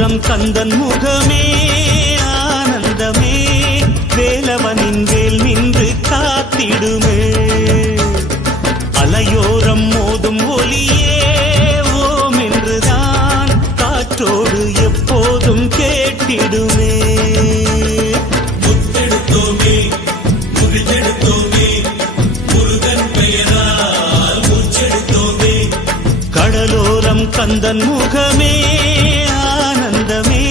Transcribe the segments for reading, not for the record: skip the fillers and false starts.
கடலோரம் கந்தன் முகமே ஆனந்தமே வேலவனின் வேல் நின்று காத்திடுமே அலையோரம் மோதும் ஒலியே ஓம் என்றுதான் காற்றோடு எப்போதும் கேட்டிடுமே முத்தெடுத்தோமே முறித்தெடுத்தோமே முருகன் பெயரால் மூச்செடுத்தோமே கடலோரம் கந்தன் முகமே ஆனந்தமே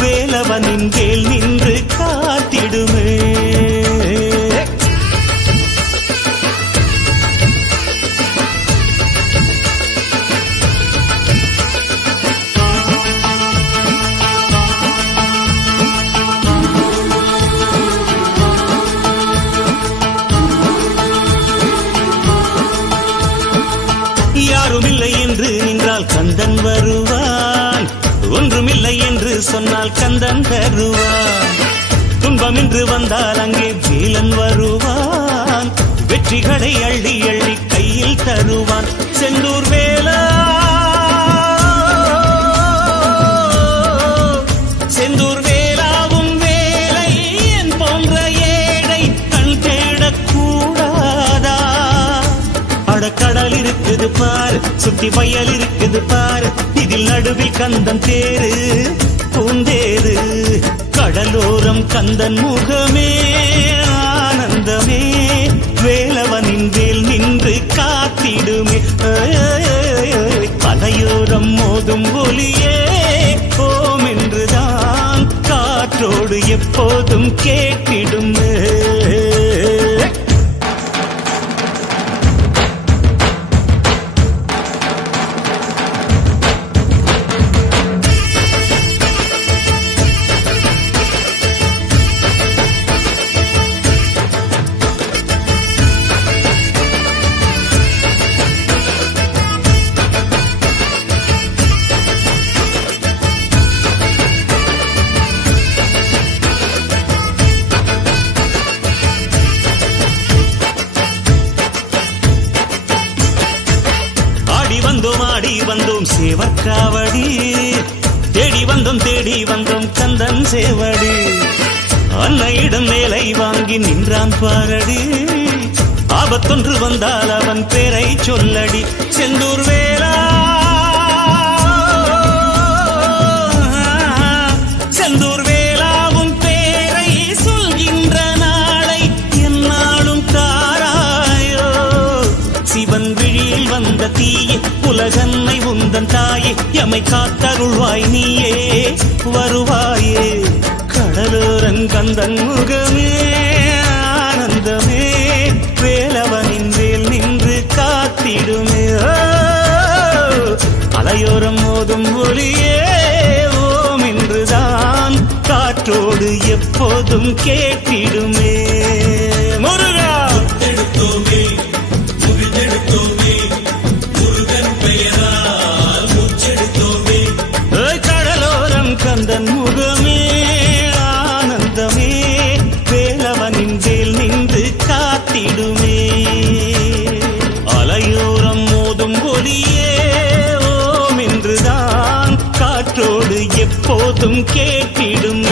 வேலவனின் வேல் நின்று காத்திடுமே யாருமில்லை என்று நின்றால் கந்தன் வருவான் ஒன்றுமில்லை என்று சொன்னால் கந்தன் தருவான் துன்பம் என்று வந்தால் அங்கே வேலன் வருவான் வெற்றிகளை அள்ளி அள்ளி கையில் தருவான் செந்தூர் வேலா செந்தூர் வேலாவும் வேலை என் போன்ற ஏழை கண் தேடக்கூடாதா அடக்கடல் இருக்குது பாரு சுத்தி வயல் இருக்குது பாரு இதில் நடுவில் கந்தன் தேரு பூந்தேரு கடலோரம் கந்தன் முகமே ஆனந்தமே வேலவனின் வேல் நின்று காத்திடுமே அலையோரம் மோதும் ஒலியே ஓம் என்றுதான் காற்றோடு எப்போதும் கேட்டிடுமே ஆடி வந்தோம் சேவக்காவடி தேடி வந்தோம் கந்தன் சேவடி அன்னையிடம் வேலை வாங்கி நின்றான் பாரடி ஆபத்தொன்று வந்தால் அவன் பேரை சொல்லடி செந்தூர் வேலா செந்தூர் வேலாவும் பேரை சொல்கின்ற நாளை என்னாலும் தாராயோ சிவன் விழியில் வந்த தீயே உலகன்னை உந்தன் தாயே எமை காத்தருள்வாய் நீயே வருவாயே கடலோரன் கந்தன் முகமே ஆனந்தமே வேலவனின் வேல் நின்று காத்திடுமே அலையோரம் மோதும் ஒலியே ஓம் என்றுதான் காற்றோடு எப்போதும் கேட்டிடுமே முருகா எடுத்தோமே முறித்தெடுத்தோமே முருகன் பெயரால் மூச்செடுத்தோமே கடலோரம் கந்தன் முகமே ஆனந்தமே வேலவனின் வேல் நின்று காத்திடுமே அலையோரம் மோதும் ஒலியே ஓம் என்றுதான் காற்றோடு எப்போதும் கேட்டிடும்